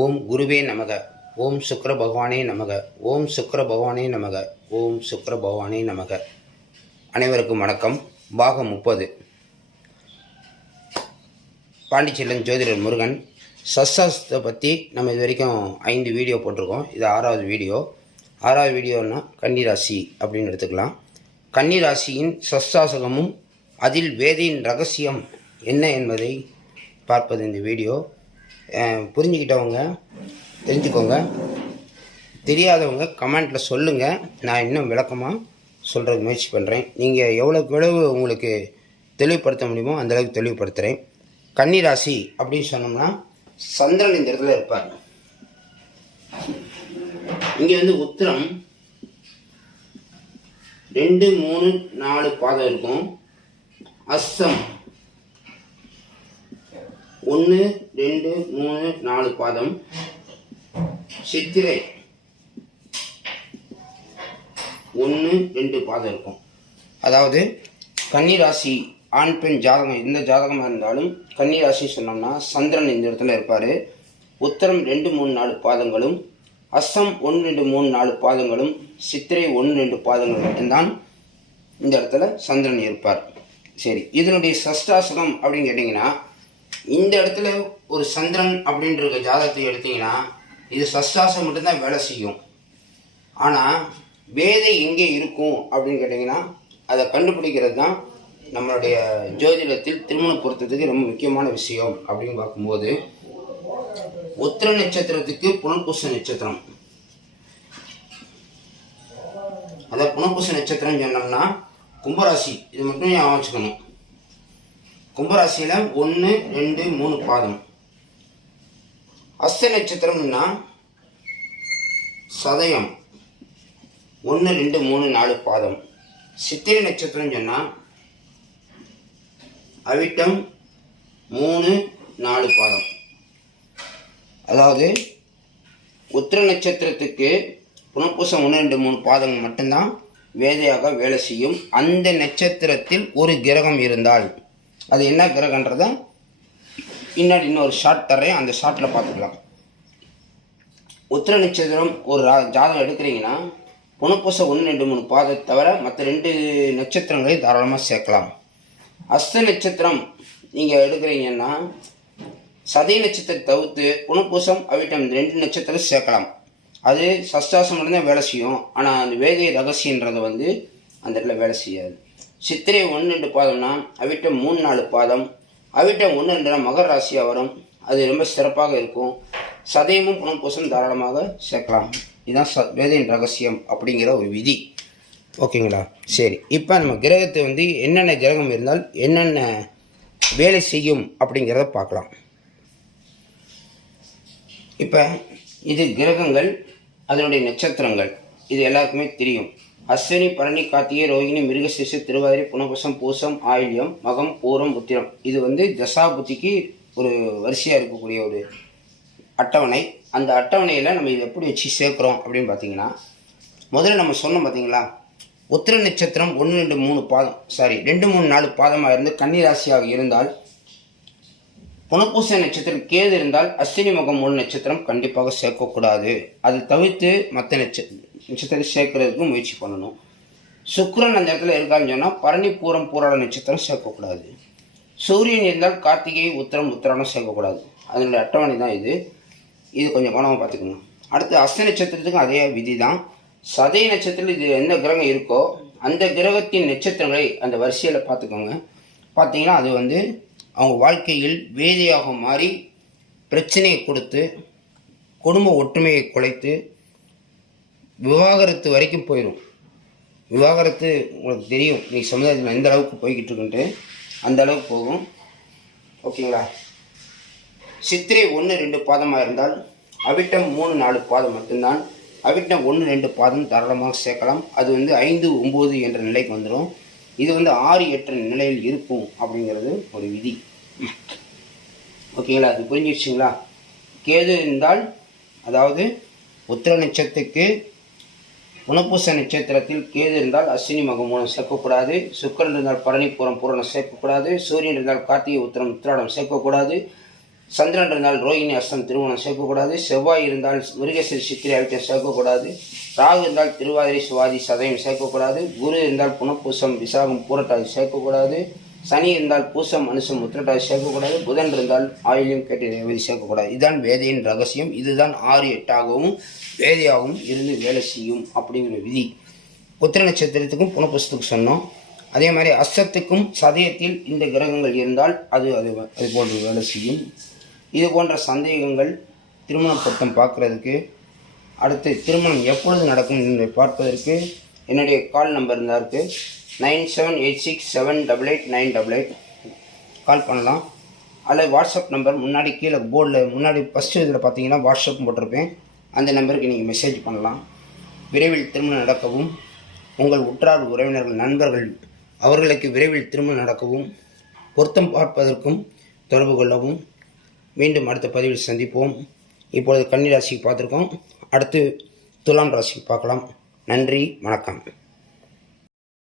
ஓம் குருவே நமக. ஓம் சுக்கிர பகவானே நமக. ஓம் சுக்கிர பகவானே நமக. ஓம் சுக்கிர பகவானே நமக. அனைவருக்கும் வணக்கம். பாகம் 30. பாண்டிச்செல்வன் ஜோதிடர் முருகன். சஸ்தாஸ்திரத்தை பற்றி நம்ம இது வரைக்கும் 5 வீடியோ போட்டிருக்கோம். இது 6வது வீடியோ. 6வது வீடியோன்னா கன்னிராசி அப்படின்னு எடுத்துக்கலாம். கன்னிராசியின் சஸ்தாசகமும் அதில் வேதையின் ரகசியம் என்ன என்பதை பார்ப்பது இந்த வீடியோ. புரிஞ்சுக்கிட்டவங்க தெரிஞ்சுக்கோங்க, தெரியாதவங்க கமெண்ட்டில் சொல்லுங்கள். நான் இன்னும் விளக்கமாக சொல்கிறதுக்கு முயற்சி பண்ணுறேன். நீங்கள் எவ்வளோக்கு எவ்வளவு உங்களுக்கு தெளிவுபடுத்த முடியுமோ அந்தளவுக்கு தெளிவுபடுத்துகிறேன். கன்னிராசி அப்படின்னு சொன்னோம்னா சந்திரன் இந்த இடத்துல இருப்பார். இங்கே உத்திரம் 2, 3, 4 பாதம் இருக்கும். அஸ்தம் 1, 2, 3, 4 பாதம். சித்திரை 1, 2 பாதம் இருக்கும். அதாவது கன்னிராசி ஆண் பெண் ஜாதகம் எந்த ஜாதகமாக இருந்தாலும் கன்னிராசி சொன்னோம்னா சந்திரன் இந்த இடத்துல இருப்பார். உத்திரம் 2, 3, 4 பாதங்களும், அஸ்தம் 1, 2, 3, 4 பாதங்களும், சித்திரை 1, 2 பாதங்கள் மட்டும்தான் இந்த இடத்துல சந்திரன் இருப்பார். சரி, இதனுடைய சஷ்டாசகம் அப்படின்னு கேட்டிங்கன்னா இந்த இடத்துல ஒரு சந்திரன் அப்படின்ற ஜாதகத்தை எடுத்தீங்கன்னா இது சஷ்டாசகம் மட்டும்தான் வேலை செய்யும். ஆனால் வேதை எங்கே இருக்கும் அப்படின்னு கேட்டிங்கன்னா அதை கண்டுபிடிக்கிறது தான் நம்மளுடைய ஜோதிடத்தில் திருமண பொருத்தத்துக்கு ரொம்ப முக்கியமான விஷயம் அப்படின்னு பார்க்கும்போது, உத்திர நட்சத்திரத்துக்கு புனர்பூச நட்சத்திரம், அதை புனர்பூச நட்சத்திரம் சொன்னோம்னா கும்பராசி, இது மட்டும் ஞாபகம் வச்சுக்கணும். கும்பராசியில் 1, 2, 3 பாதம். அஸ்த நட்சத்திரம்னா சதயம் 1, 2, 3, 4 பாதம். சித்திரை நட்சத்திரம் சொன்னால் அவிட்டம் 3, 4 பாதம். அதாவது உத்திர நட்சத்திரத்துக்கு புனர்பூசம் 1, 2, 3 பாதங்கள் மட்டும்தான் வேதையாக வேலை செய்யும். அந்த நட்சத்திரத்தில் ஒரு கிரகம் இருந்தால் அது என்ன கிரகன்றதை பின்னாடி இன்னொரு ஷார்ட் தர்றேன், அந்த ஷார்ட்டில் பார்த்துக்கலாம். உத்திர நட்சத்திரம் ஒரு ஜாதகம் எடுக்கிறீங்கன்னா புனர்பூசம் 1, 2, 3 பாதத்தை தவிர மற்ற 2 நட்சத்திரங்களை தாராளமாக சேர்க்கலாம். அஸ்த நட்சத்திரம் நீங்கள் எடுக்கிறீங்கன்னா சதய நட்சத்திரத்தை தவிர்த்து புனர்பூசம் அவிட்டம் 2 நட்சத்திரம் சேர்க்கலாம். அது சஷ்டாசம் மட்டும்தான் வேலை செய்யும். ஆனால் அந்த வேதை ரகசியன்றது அந்த இடத்துல வேலை செய்யாது. சித்திரை 1, 2 பாதம்னா அவிட்டம் 3, 4 பாதம். அவிட்டம் 1, 2 மகர ராசியாக வரும். அது ரொம்ப சிறப்பாக இருக்கும். சதயமும் புனர்பூசம் தாராளமாக சேர்க்கலாம். இதுதான் வேதையின் ரகசியம் அப்படிங்கிற ஒரு விதி. ஓகேங்களா? சரி, இப்போ நம்ம கிரகத்தை என்னென்ன கிரகம் இருந்தால் என்னென்ன வேலை செய்யும் அப்படிங்கிறத பார்க்கலாம். இப்போ இது கிரகங்கள், அதனுடைய நட்சத்திரங்கள், இது எல்லாருக்குமே தெரியும். அஸ்வினி, பரணி, கார்த்திகை, ரோகிணி, மிருகசீரிஷ, திருவாதிரை, புனர்பூசம், பூசம், ஆயில்யம், மகம், பூரம், உத்திரம். இது தசாபுத்திக்கு ஒரு வரிசையாக இருக்கக்கூடிய ஒரு அட்டவணை. அந்த அட்டவணையில் நம்ம இதை எப்படி வச்சு சேர்க்குறோம் அப்படின்னு பார்த்தீங்கன்னா, முதல்ல நம்ம சொன்னோம் பார்த்தீங்களா, உத்திர நட்சத்திரம் 1, 2, 3 பாதம் 2, 3, 4 பாதமாக இருந்து கன்னிராசியாக இருந்தால், புனர்பூச நட்சத்திரம் கேது இருந்தால் அஸ்வினி, மகம் 3 நட்சத்திரம் கண்டிப்பாக சேர்க்கக்கூடாது. அது தவிர்த்து மற்ற நட்சத்திரம் சேர்க்கறதுக்கு முயற்சி பண்ணணும். சுக்கிரன் அந்த இடத்துல இருக்கான்னு சொன்னால் பரணி, பூரம், பூராட நட்சத்திரம் சேர்க்கக்கூடாது. சூரியன் இருந்தால் கார்த்திகை, உத்திரம், உத்திராடம் சேர்க்கக்கூடாது. அதனுடைய அட்டவணை தான் இது. கொஞ்சம் கவனமாக பார்த்துக்கணும். அடுத்து அஸ்த நட்சத்திரத்துக்கும் அதே விதி தான். சதய நட்சத்திரத்தில் இது எந்த கிரகம் இருக்கோ அந்த கிரகத்தின் நட்சத்திரங்களை அந்த வரிசையில் பார்த்துக்கோங்க. பார்த்தீங்கன்னா அது அவங்க வாழ்க்கையில் வேதியாக மாறி பிரச்சனையை கொடுத்து குடும்ப ஒற்றுமையை குலைத்து விவாகரத்து வரைக்கும் போயிடும். விவாகரத்து உங்களுக்கு தெரியும், நீங்கள் சமுதாயத்தில் எந்த அளவுக்கு போய்கிட்டு இருக்குன்ட்டு அந்த அளவுக்கு போகும். ஓகேங்களா? சித்திரை 1, 2 பாதமாக இருந்தால் அவிட்டம் 3, 4 பாதம் மட்டும்தான். அவிட்டம் 1, 2 பாதம் தாராளமாக சேர்க்கலாம். அது 5, 9 என்ற நிலைக்கு வந்துடும். இது 6, 8 நிலையில் இருக்கும் அப்படிங்கிறது ஒரு விதி. ஓகேங்களா? அது புரிஞ்சிடுச்சிங்களா? கேது இருந்தால், அதாவது உத்திர நட்சத்திரத்துக்கு புனர்பூச நட்சத்திரத்தில் கேது இருந்தால் அஸ்வினி, மகம் 3 சேர்க்கக்கூடாது. சுக்கிரன் இருந்தால் பரணி, பூரம், பூரணம் சேர்க்கக்கூடாது. சூரியன் இருந்தால் கார்த்திகை, உத்திரம், உத்திராடம் சேர்க்கக்கூடாது. சந்திரன் இருந்தால் ரோகிணி அஸ்தம் திருவோணம் சேர்க்கக்கூடாது. செவ்வாய் இருந்தால் மிருகசீரிஷம் சித்திரை அவிட்டம் சேர்க்கக்கூடாது. ராகு இருந்தால் திருவாதிரை சுவாதி சதயம் சேர்க்கக்கூடாது. குரு இருந்தால் புனப்பூசம் விசாகம் பூரட்டாதி சேர்க்கக்கூடாது. சனி இருந்தால் பூசம் அனுசம் உத்திரட்டாதி சேர்க்கக்கூடாது. புதன் இருந்தால் ஆயிலியம் கேட்ட ரேவதி சேர்க்கக்கூடாது. இதுதான் வேதையின் ரகசியம். இதுதான் 6 8ஆகவும் வேதையாகவும் இருந்து வேலை செய்யும் அப்படிங்கிற விதி. உத்திர நட்சத்திரத்துக்கும் புனப்பூசத்துக்கும் சொன்னோம். அதே மாதிரி அஸ்தத்துக்கும் சதயத்தில் இந்த கிரகங்கள் இருந்தால் அது போன்று வேலை செய்யும். இது போன்ற சந்தேகங்கள் திருமண பொருத்தம் பார்க்குறதுக்கு, அடுத்து திருமணம் எப்பொழுது நடக்கும் என்பதை பார்ப்பதற்கு என்னுடைய கால் நம்பர் இருந்தால் இருக்குது. 9786788988 கால் பண்ணலாம். அதில் வாட்ஸ்அப் நம்பர் முன்னாடி கீழே போர்டில் முன்னாடி ஃபஸ்ட்டு இதில் பார்த்தீங்கன்னா வாட்ஸ்அப் போட்டிருப்பேன். அந்த நம்பருக்கு நீங்கள் மெசேஜ் பண்ணலாம். விரைவில் திருமணம் நடக்கவும், உங்கள் உற்றார் உறவினர்கள் நண்பர்கள் அவர்களுக்கு விரைவில் திருமணம் நடக்கவும், பொருத்தம் பார்ப்பதற்கும் தொடர்பு கொள்ளவும். மீண்டும் அடுத்த பதிவில் சந்திப்போம். இப்பொழுது கன்னி ராசிக்கு பார்த்துருக்கோம். அடுத்து துலாம் ராசிக்கு பார்க்கலாம். நன்றி, வணக்கம்.